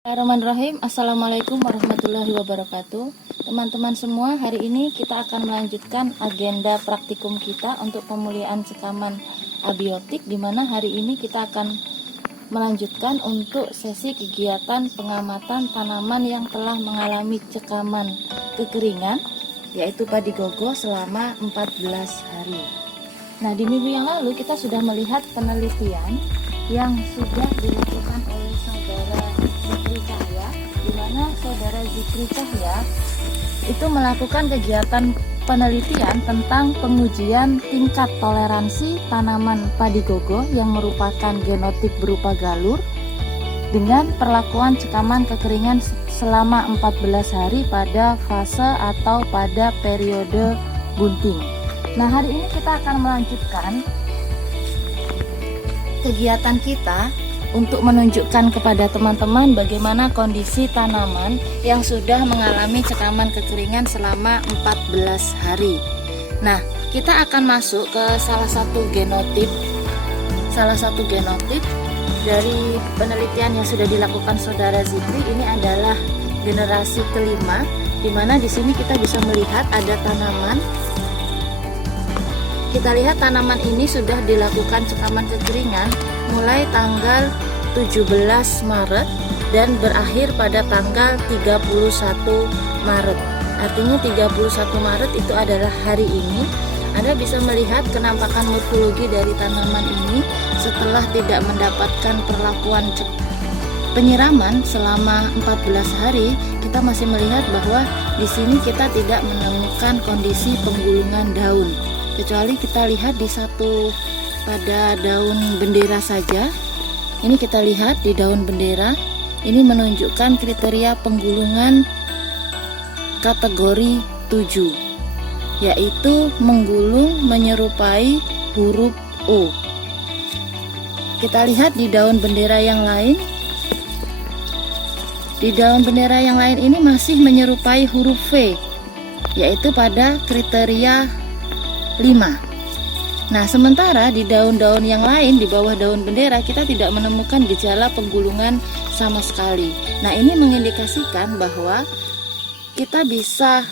Bismillahirrahmanirrahim. Assalamualaikum warahmatullahi wabarakatuh. Teman-teman semua, hari ini kita akan melanjutkan agenda praktikum kita untuk pemulihan sekaman abiotik, di mana hari ini kita akan melanjutkan untuk sesi kegiatan pengamatan tanaman yang telah mengalami cekaman kekeringan, yaitu padi gogo selama 14 hari. Nah, di minggu yang lalu kita sudah melihat penelitian yang sudah dilakukan oleh saudara Zikri Cahya, di mana saudara Zikri Cahya itu melakukan kegiatan penelitian tentang pengujian tingkat toleransi tanaman padi gogo yang merupakan genotip berupa galur dengan perlakuan cekaman kekeringan selama 14 hari pada fase atau pada periode bunting. Nah, hari ini kita akan melanjutkan kegiatan kita untuk menunjukkan kepada teman-teman bagaimana kondisi tanaman yang sudah mengalami cekaman kekeringan selama 14 hari. Nah, kita akan masuk ke salah satu genotip dari penelitian yang sudah dilakukan saudara Zikri. Ini adalah generasi kelima, di mana di sini kita bisa melihat ada tanaman. Kita lihat tanaman ini sudah dilakukan cekaman kekeringan mulai tanggal 17 Maret dan berakhir pada tanggal 31 Maret. Artinya 31 Maret itu adalah hari ini. Anda bisa melihat kenampakan morfologi dari tanaman ini setelah tidak mendapatkan perlakuan penyiraman selama 14 hari. Kita masih melihat bahwa di sini kita tidak menemukan kondisi penggulungan daun. Kecuali kita lihat di satu pada daun bendera saja. Ini kita lihat di daun bendera, ini menunjukkan kriteria penggulungan kategori 7, yaitu menggulung menyerupai huruf O. Kita lihat di daun bendera yang lain. Di daun bendera yang lain ini masih menyerupai huruf V, yaitu pada kriteria 5. Nah, sementara di daun-daun yang lain di bawah daun bendera kita tidak menemukan gejala penggulungan sama sekali. Nah, ini mengindikasikan bahwa kita bisa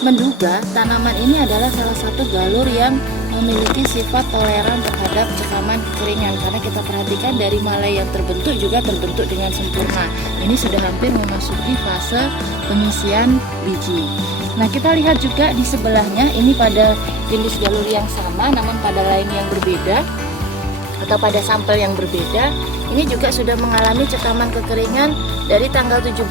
menduga tanaman ini adalah salah satu galur yang memiliki sifat toleran terhadap cekaman kekeringan, karena kita perhatikan dari malai yang terbentuk juga terbentuk dengan sempurna. Ini sudah hampir memasuki fase pengisian biji. Nah, kita lihat juga di sebelahnya, ini pada jenis galur yang sama namun pada lain yang berbeda atau pada sampel yang berbeda. Ini juga sudah mengalami cekaman kekeringan dari tanggal 17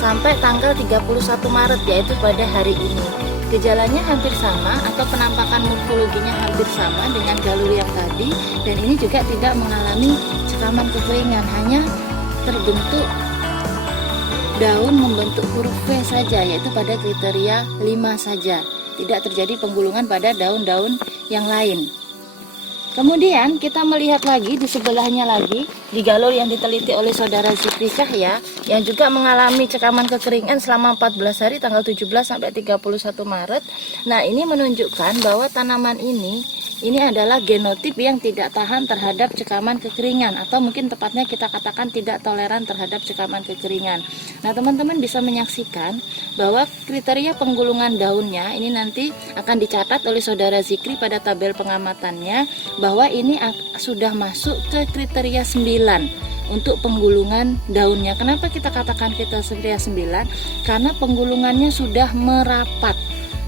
sampai tanggal 31 Maret, yaitu pada hari ini. Gejalanya hampir sama atau penampakan morfologinya hampir sama dengan galur yang tadi, dan ini juga tidak mengalami cekaman kekeringan, hanya terbentuk daun membentuk huruf V saja, yaitu pada kriteria 5 saja. Tidak terjadi penggulungan pada daun-daun yang lain. Kemudian kita melihat lagi di sebelahnya lagi, di galur yang diteliti oleh saudara Zikri Cahya yang juga mengalami cekaman kekeringan selama 14 hari tanggal 17 sampai 31 Maret. Nah, ini menunjukkan bahwa tanaman ini adalah genotip yang tidak tahan terhadap cekaman kekeringan, atau mungkin tepatnya kita katakan tidak toleran terhadap cekaman kekeringan. Nah, teman-teman bisa menyaksikan bahwa kriteria penggulungan daunnya ini nanti akan dicatat oleh saudara Zikri pada tabel pengamatannya, bahwa ini sudah masuk ke kriteria 9 untuk penggulungan daunnya. Kenapa kita katakan kriteria 9? Karena penggulungannya sudah merapat,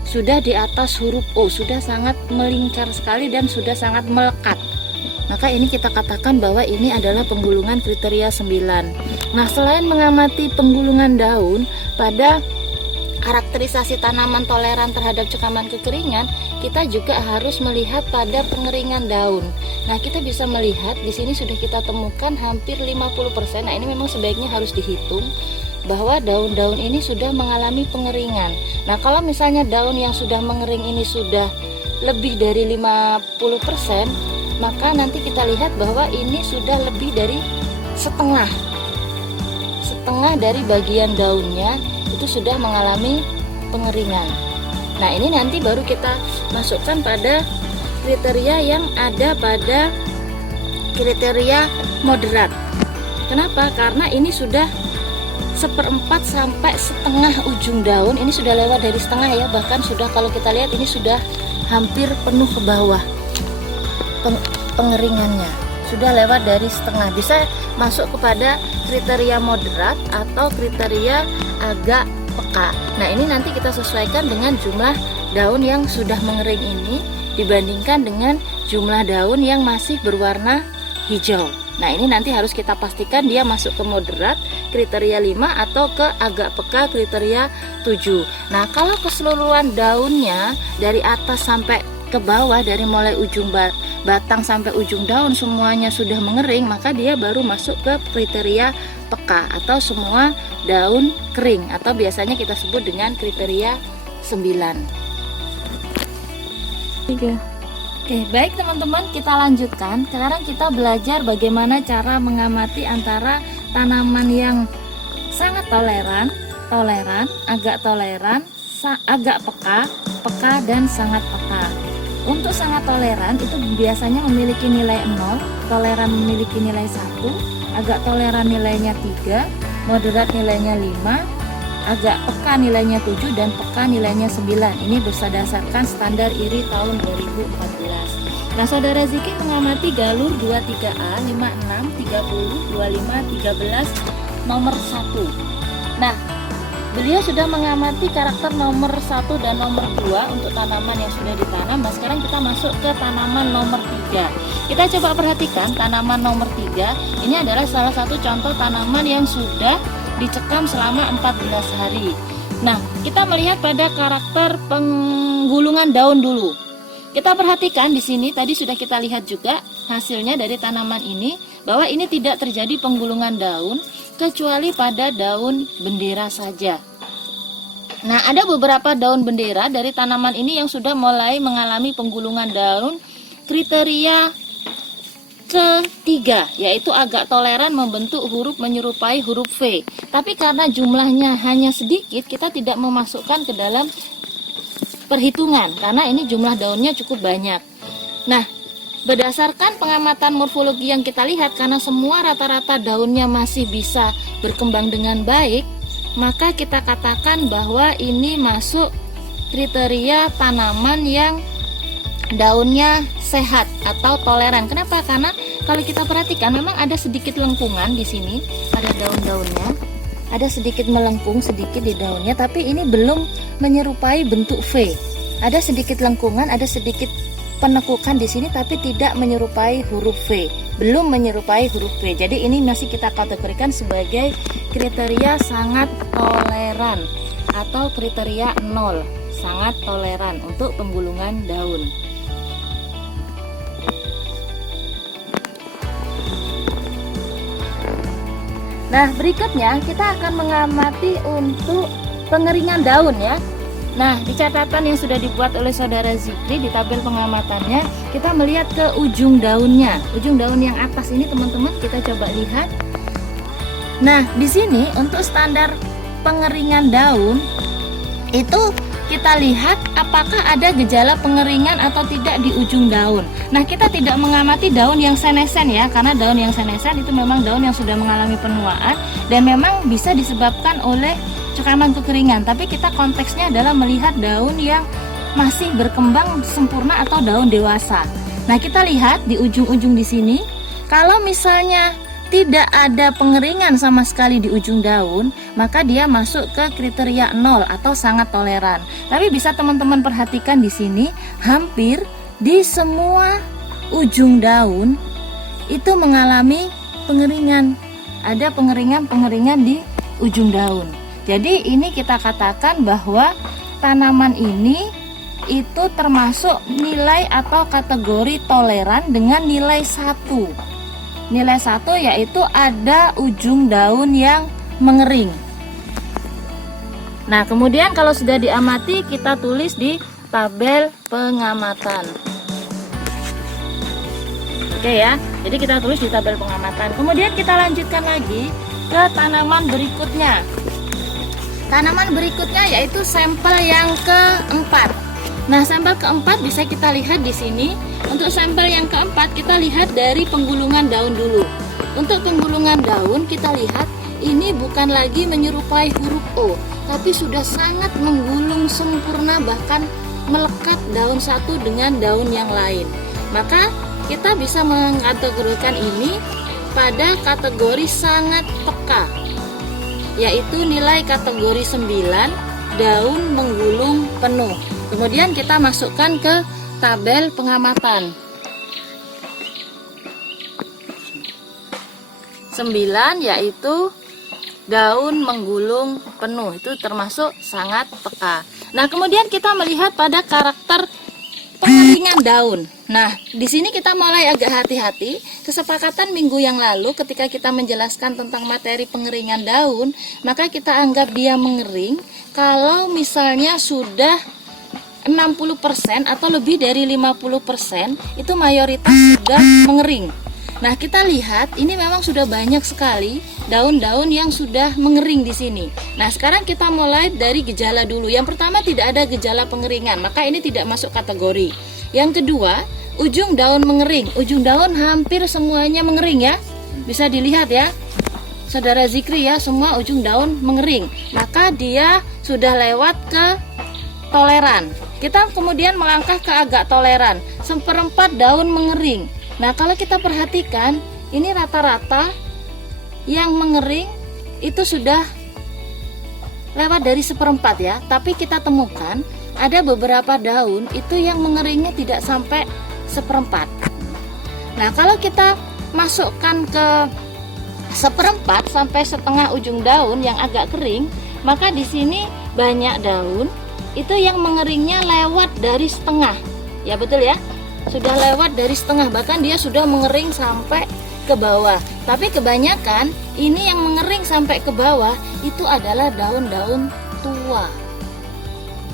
sudah di atas huruf O, sudah sangat melingkar sekali dan sudah sangat melekat. Maka ini kita katakan bahwa ini adalah penggulungan kriteria 9. Nah, selain mengamati penggulungan daun pada karakterisasi tanaman toleran terhadap cekaman kekeringan, kita juga harus melihat pada pengeringan daun. Nah, kita bisa melihat di sini sudah kita temukan hampir 50%. Nah, ini memang sebaiknya harus dihitung bahwa daun-daun ini sudah mengalami pengeringan. Nah, kalau misalnya daun yang sudah mengering ini sudah lebih dari 50%, maka nanti kita lihat bahwa ini sudah lebih dari setengah dari bagian daunnya itu sudah mengalami pengeringan. Nah, ini nanti baru kita masukkan pada kriteria yang ada pada kriteria moderat. Kenapa? Karena ini sudah 1/4 sampai setengah ujung daun. Ini sudah lewat dari setengah ya, bahkan sudah, kalau kita lihat ini sudah hampir penuh ke bawah pengeringannya, sudah lewat dari setengah. Bisa masuk kepada kriteria moderat atau kriteria agak peka. Nah, ini nanti kita sesuaikan dengan jumlah daun yang sudah mengering ini dibandingkan dengan jumlah daun yang masih berwarna hijau. Nah, ini nanti harus kita pastikan dia masuk ke moderat kriteria 5 atau ke agak peka kriteria 7. Nah, kalau keseluruhan daunnya dari atas sampai ke bawah, dari mulai ujung batang sampai ujung daun semuanya sudah mengering, maka dia baru masuk ke kriteria peka atau semua daun kering, atau biasanya kita sebut dengan kriteria 9. Oke, baik teman-teman, kita lanjutkan. Sekarang kita belajar bagaimana cara mengamati antara tanaman yang sangat toleran, agak toleran, agak peka, dan sangat peka. Untuk sangat toleran itu biasanya memiliki nilai 0, toleran memiliki nilai 1, agak toleran nilainya 3, moderat nilainya 5, agak peka nilainya 7, dan peka nilainya 9. Ini berdasarkan standar IRI tahun 2014. Nah, Saudara Ziki mengamati galur 23A, 56, 30, 25, 13, nomor 1. Nah, beliau sudah mengamati karakter nomor 1 dan nomor 2 untuk tanaman yang sudah ditanam. Nah, sekarang kita masuk ke tanaman nomor 3. Kita coba perhatikan tanaman nomor 3. Ini adalah salah satu contoh tanaman yang sudah dicekam selama 14 hari. Nah, kita melihat pada karakter penggulungan daun dulu. Kita perhatikan di sini, tadi sudah kita lihat juga hasilnya dari tanaman ini, bahwa ini tidak terjadi penggulungan daun kecuali pada daun bendera saja. Nah, ada beberapa daun bendera dari tanaman ini yang sudah mulai mengalami penggulungan daun kriteria ketiga, yaitu agak toleran membentuk huruf menyerupai huruf V. Tapi karena jumlahnya hanya sedikit, kita tidak memasukkan ke dalam perhitungan karena ini jumlah daunnya cukup banyak. Nah, berdasarkan pengamatan morfologi yang kita lihat, karena semua rata-rata daunnya masih bisa berkembang dengan baik, maka kita katakan bahwa ini masuk kriteria tanaman yang daunnya sehat atau toleran. Kenapa? Karena kalau kita perhatikan memang ada sedikit lengkungan di sini pada daun-daunnya, ada sedikit melengkung sedikit di daunnya, tapi ini belum menyerupai bentuk V. Ada sedikit lengkungan, ada sedikit penekukan di sini, tapi tidak menyerupai huruf V, belum menyerupai huruf V. Jadi ini masih kita kategorikan sebagai kriteria sangat toleran atau kriteria 0, sangat toleran untuk penggulungan daun. Nah, berikutnya kita akan mengamati untuk pengeringan daun ya. Nah, di catatan yang sudah dibuat oleh Saudara Zikri di tabel pengamatannya, kita melihat ke ujung daunnya. Ujung daun yang atas ini teman-teman, kita coba lihat. Nah, di sini untuk standar pengeringan daun itu kita lihat apakah ada gejala pengeringan atau tidak di ujung daun. Nah, kita tidak mengamati daun yang senesen ya, karena daun yang senesen itu memang daun yang sudah mengalami penuaan dan memang bisa disebabkan oleh cekaman kekeringan. Tapi kita konteksnya adalah melihat daun yang masih berkembang sempurna atau daun dewasa. Nah, kita lihat di ujung-ujung di sini, kalau misalnya tidak ada pengeringan sama sekali di ujung daun, maka dia masuk ke kriteria 0 atau sangat toleran. Tapi bisa teman-teman perhatikan di sini, hampir di semua ujung daun itu mengalami pengeringan. Ada pengeringan di ujung daun. Jadi ini kita katakan bahwa tanaman ini itu termasuk nilai atau kategori toleran dengan nilai 1. Nilai 1 yaitu ada ujung daun yang mengering. Nah, kemudian kalau sudah diamati, kita tulis di tabel pengamatan. Oke ya, jadi kita tulis di tabel pengamatan. Kemudian kita lanjutkan lagi ke tanaman berikutnya. Tanaman berikutnya yaitu sampel yang keempat. Nah, sampel keempat bisa kita lihat di sini. Untuk sampel yang keempat kita lihat dari penggulungan daun dulu. Untuk penggulungan daun kita lihat ini bukan lagi menyerupai huruf O, tapi sudah sangat menggulung sempurna, bahkan melekat daun satu dengan daun yang lain. Maka kita bisa mengkategorikan ini pada kategori sangat peka, yaitu nilai kategori 9, daun menggulung penuh. Kemudian kita masukkan ke tabel pengamatan. 9 yaitu daun menggulung penuh, itu termasuk sangat peka. Nah, kemudian kita melihat pada karakter pengeringan daun. Nah, di sini kita mulai agak hati-hati. Kesepakatan minggu yang lalu ketika kita menjelaskan tentang materi pengeringan daun, maka kita anggap dia mengering kalau misalnya sudah 60% atau lebih dari 50% itu mayoritas sudah mengering. Nah, kita lihat ini memang sudah banyak sekali daun-daun yang sudah mengering di sini. Nah, sekarang kita mulai dari gejala dulu. Yang pertama, tidak ada gejala pengeringan, maka ini tidak masuk kategori. Yang kedua, ujung daun mengering. Ujung daun hampir semuanya mengering ya. Bisa dilihat ya, Saudara Zikri ya, semua ujung daun mengering. Maka dia sudah lewat ke toleran. Kita kemudian melangkah ke agak toleran. 1/4 daun mengering. Nah, kalau kita perhatikan, ini rata-rata yang mengering itu sudah lewat dari 1/4 ya. Tapi kita temukan ada beberapa daun itu yang mengeringnya tidak sampai 1/4. Nah, kalau kita masukkan ke 1/4 sampai setengah ujung daun yang agak kering, maka di sini banyak daun itu yang mengeringnya lewat dari setengah. Ya, betul ya? Sudah lewat dari setengah, bahkan dia sudah mengering sampai ke bawah. Tapi kebanyakan ini yang mengering sampai ke bawah itu adalah daun-daun tua.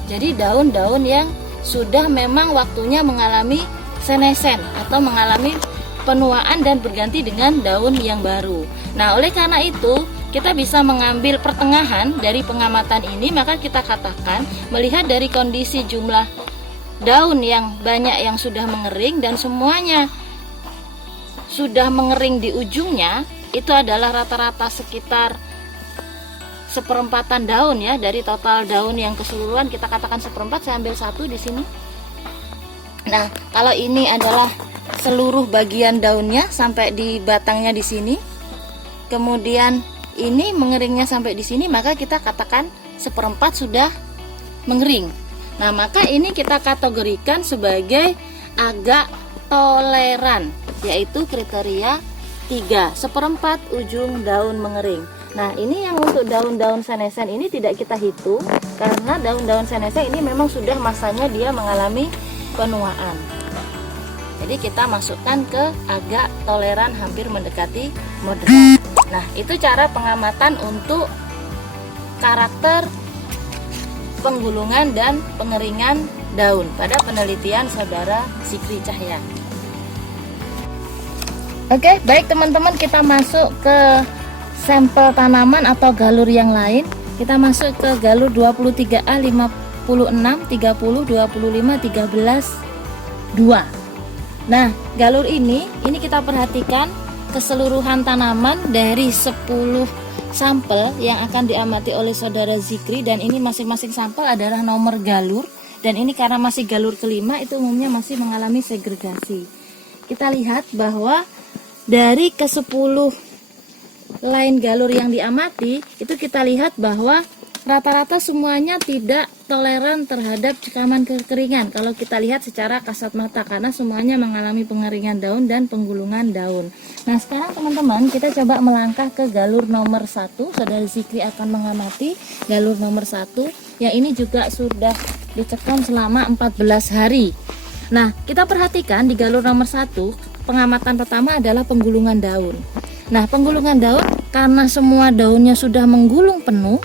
Jadi daun-daun yang sudah memang waktunya mengalami senescen atau mengalami penuaan dan berganti dengan daun yang baru. Nah, oleh karena itu kita bisa mengambil pertengahan dari pengamatan ini, maka kita katakan melihat dari kondisi jumlah daun yang banyak yang sudah mengering dan semuanya sudah mengering di ujungnya, itu adalah rata-rata sekitar 1/4 daun ya, dari total daun yang keseluruhan kita katakan 1/4, saya ambil 1 di sini. Nah, kalau ini adalah seluruh bagian daunnya sampai di batangnya di sini, kemudian ini mengeringnya sampai di sini, maka kita katakan 1/4 sudah mengering. Nah, maka ini kita kategorikan sebagai agak toleran, yaitu kriteria 3, 1/4 ujung daun mengering. Nah, ini yang untuk daun-daun senescen ini tidak kita hitung, karena daun-daun senescen ini memang sudah masanya dia mengalami penuaan. Jadi kita masukkan ke agak toleran, hampir mendekati moderat. Nah, itu cara pengamatan untuk karakter penggulungan dan pengeringan daun pada penelitian Saudara Zikri Cahya. Oke, baik teman-teman, kita masuk ke sampel tanaman atau galur yang lain. Kita masuk ke galur 23A, 56, 30, 25, 13, 2. Nah, galur ini kita perhatikan keseluruhan tanaman dari 10 sampel yang akan diamati oleh Saudara Zikri, dan ini masing-masing sampel adalah nomor galur, dan ini karena masih galur kelima itu umumnya masih mengalami segregasi. Kita lihat bahwa dari ke-10 lain galur yang diamati itu kita lihat bahwa rata-rata semuanya tidak toleran terhadap cekaman kekeringan kalau kita lihat secara kasat mata, karena semuanya mengalami pengeringan daun dan penggulungan daun. Nah, sekarang teman-teman kita coba melangkah ke galur nomor 1. Saudara Zikri akan mengamati galur nomor 1 yang ini juga sudah dicekam selama 14 hari. Nah, kita perhatikan di galur nomor 1, pengamatan pertama adalah penggulungan daun. Nah, penggulungan daun karena semua daunnya sudah menggulung penuh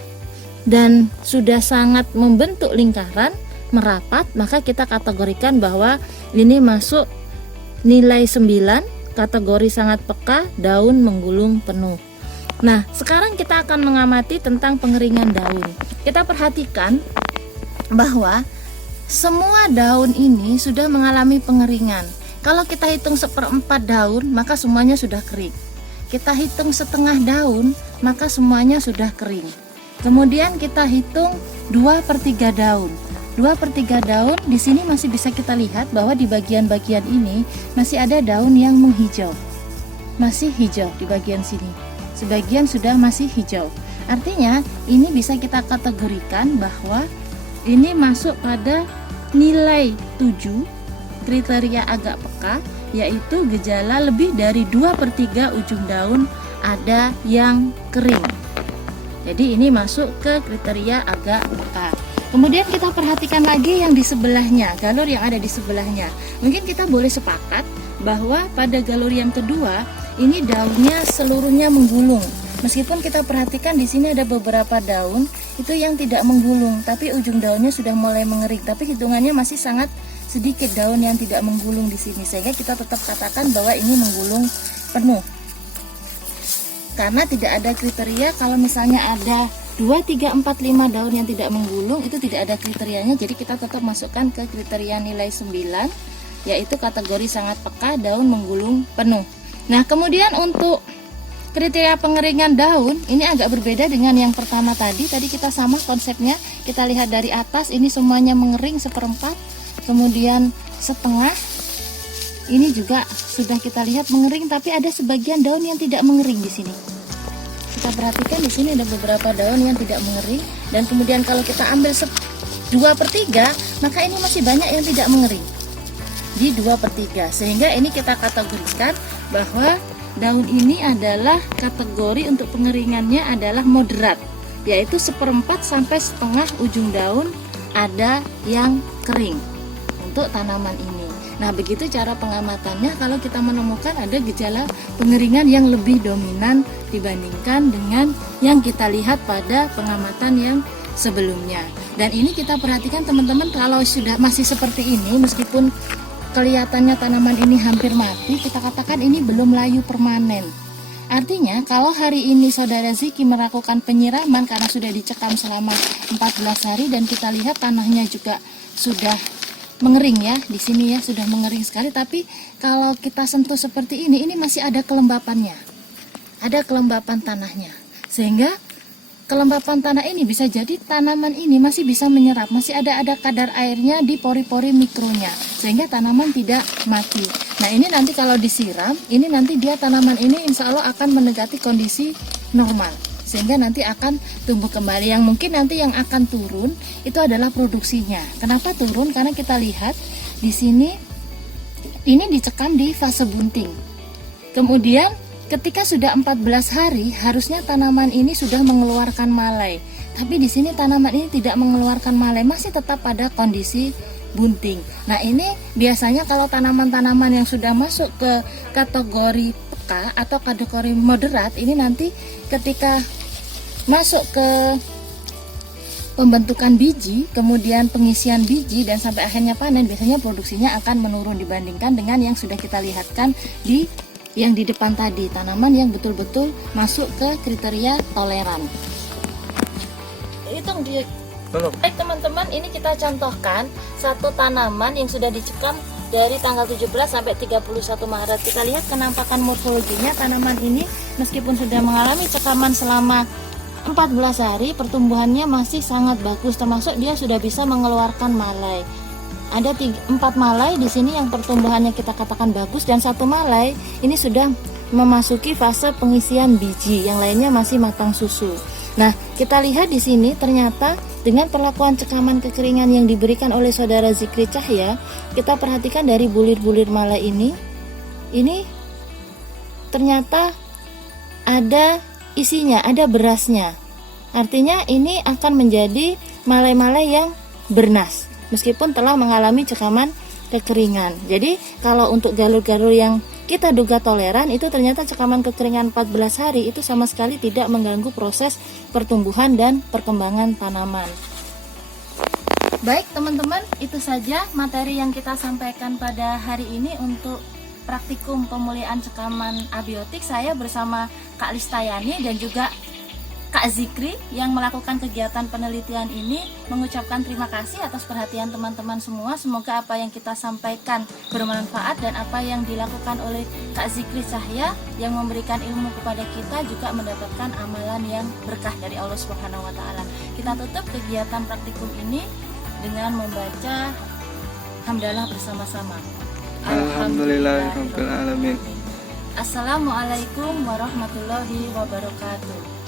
dan sudah sangat membentuk lingkaran merapat, maka kita kategorikan bahwa ini masuk nilai 9, kategori sangat peka, daun menggulung penuh. Nah, sekarang kita akan mengamati tentang pengeringan daun. Kita perhatikan bahwa semua daun ini sudah mengalami pengeringan. Kalau kita hitung 1/4 daun, maka semuanya sudah kering. kita hitung setengah daun, maka semuanya sudah kering. Kemudian kita hitung 2/3 daun. 2/3 daun di sini masih bisa kita lihat bahwa di bagian-bagian ini masih ada daun yang menghijau. Masih hijau di bagian sini. Sebagian sudah masih hijau. Artinya ini bisa kita kategorikan bahwa ini masuk pada nilai 7, kriteria agak peka, yaitu gejala lebih dari 2/3 ujung daun ada yang kering. Jadi ini masuk ke kriteria agak peka. Kemudian kita perhatikan lagi yang di sebelahnya, galur yang ada di sebelahnya. Mungkin kita boleh sepakat bahwa pada galur yang kedua ini daunnya seluruhnya menggulung. Meskipun kita perhatikan di sini ada beberapa daun itu yang tidak menggulung, tapi ujung daunnya sudah mulai mengering. Tapi hitungannya masih sangat sedikit daun yang tidak menggulung di sini, sehingga kita tetap katakan bahwa ini menggulung penuh. Karena tidak ada kriteria, kalau misalnya ada 2, 3, 4, 5 daun yang tidak menggulung, itu tidak ada kriterianya, jadi kita tetap masukkan ke kriteria nilai 9, yaitu kategori sangat peka, daun menggulung penuh. Nah, kemudian untuk kriteria pengeringan daun, ini agak berbeda dengan yang pertama tadi. Tadi kita sama konsepnya, kita lihat dari atas, ini semuanya mengering seperempat, kemudian setengah, ini juga sudah kita lihat mengering, tapi ada sebagian daun yang tidak mengering di sini. Kita perhatikan di sini ada beberapa daun yang tidak mengering, dan kemudian kalau kita ambil 2/3, maka ini masih banyak yang tidak mengering di 2/3, sehingga ini kita kategorikan bahwa daun ini adalah kategori untuk pengeringannya adalah moderat, yaitu 1/4 sampai setengah ujung daun ada yang kering untuk tanaman ini. Nah, begitu cara pengamatannya kalau kita menemukan ada gejala pengeringan yang lebih dominan dibandingkan dengan yang kita lihat pada pengamatan yang sebelumnya. Dan ini kita perhatikan teman-teman, kalau sudah masih seperti ini, meskipun kelihatannya tanaman ini hampir mati, kita katakan ini belum layu permanen. Artinya kalau hari ini saudara Ziki melakukan penyiraman karena sudah dicekam selama 14 hari dan kita lihat tanahnya juga sudah mengering ya, di sini ya sudah mengering sekali, tapi kalau kita sentuh seperti ini masih ada kelembapannya, ada kelembapan tanahnya, sehingga kelembapan tanah ini bisa jadi tanaman ini masih bisa menyerap, masih ada kadar airnya di pori-pori mikronya, sehingga tanaman tidak mati. Nah, ini nanti kalau disiram, ini nanti dia tanaman ini insya Allah akan mendekati kondisi normal, sehingga nanti akan tumbuh kembali. Yang mungkin nanti yang akan turun itu adalah produksinya. Kenapa turun? Karena kita lihat di sini ini dicekam di fase bunting. Kemudian ketika sudah 14 hari harusnya tanaman ini sudah mengeluarkan malai. Tapi di sini tanaman ini tidak mengeluarkan malai, masih tetap pada kondisi bunting. Nah, ini biasanya kalau tanaman-tanaman yang sudah masuk ke kategori peka atau kategori moderat, ini nanti ketika masuk ke pembentukan biji, kemudian pengisian biji dan sampai akhirnya panen, biasanya produksinya akan menurun dibandingkan dengan yang sudah kita lihatkan di yang di depan tadi, tanaman yang betul-betul masuk ke kriteria toleran. Hitung di baik teman-teman, ini kita contohkan satu tanaman yang sudah dicekam dari tanggal 17 sampai 31 Maret. Kita lihat penampakan morfologinya. Tanaman ini meskipun sudah mengalami cekaman selama 14 hari, pertumbuhannya masih sangat bagus, termasuk dia sudah bisa mengeluarkan malai. Ada 4 malai di sini yang pertumbuhannya kita katakan bagus, dan 1 malai ini sudah memasuki fase pengisian biji, yang lainnya masih matang susu. Nah, kita lihat di sini ternyata dengan perlakuan cekaman kekeringan yang diberikan oleh saudara Zikri Cahya, kita perhatikan dari bulir-bulir malai ini ternyata ada isinya, ada berasnya. Artinya ini akan menjadi malai-malai yang bernas meskipun telah mengalami cekaman kekeringan. Jadi kalau untuk galur-galur yang kita duga toleran, itu ternyata cekaman kekeringan 14 hari itu sama sekali tidak mengganggu proses pertumbuhan dan perkembangan tanaman. Baik teman-teman, itu saja materi yang kita sampaikan pada hari ini untuk praktikum pemulihan cekaman abiotik. Saya bersama Kak Listayani dan juga Kak Zikri yang melakukan kegiatan penelitian ini mengucapkan terima kasih atas perhatian teman-teman semua. Semoga apa yang kita sampaikan bermanfaat dan apa yang dilakukan oleh Kak Zikri Cahya yang memberikan ilmu kepada kita juga mendapatkan amalan yang berkah dari Allah Subhanahu wa taala. Kita tutup kegiatan praktikum ini dengan membaca hamdalah bersama-sama. Alhamdulillahirabbil alamin. Assalamualaikum warahmatullahi wabarakatuh.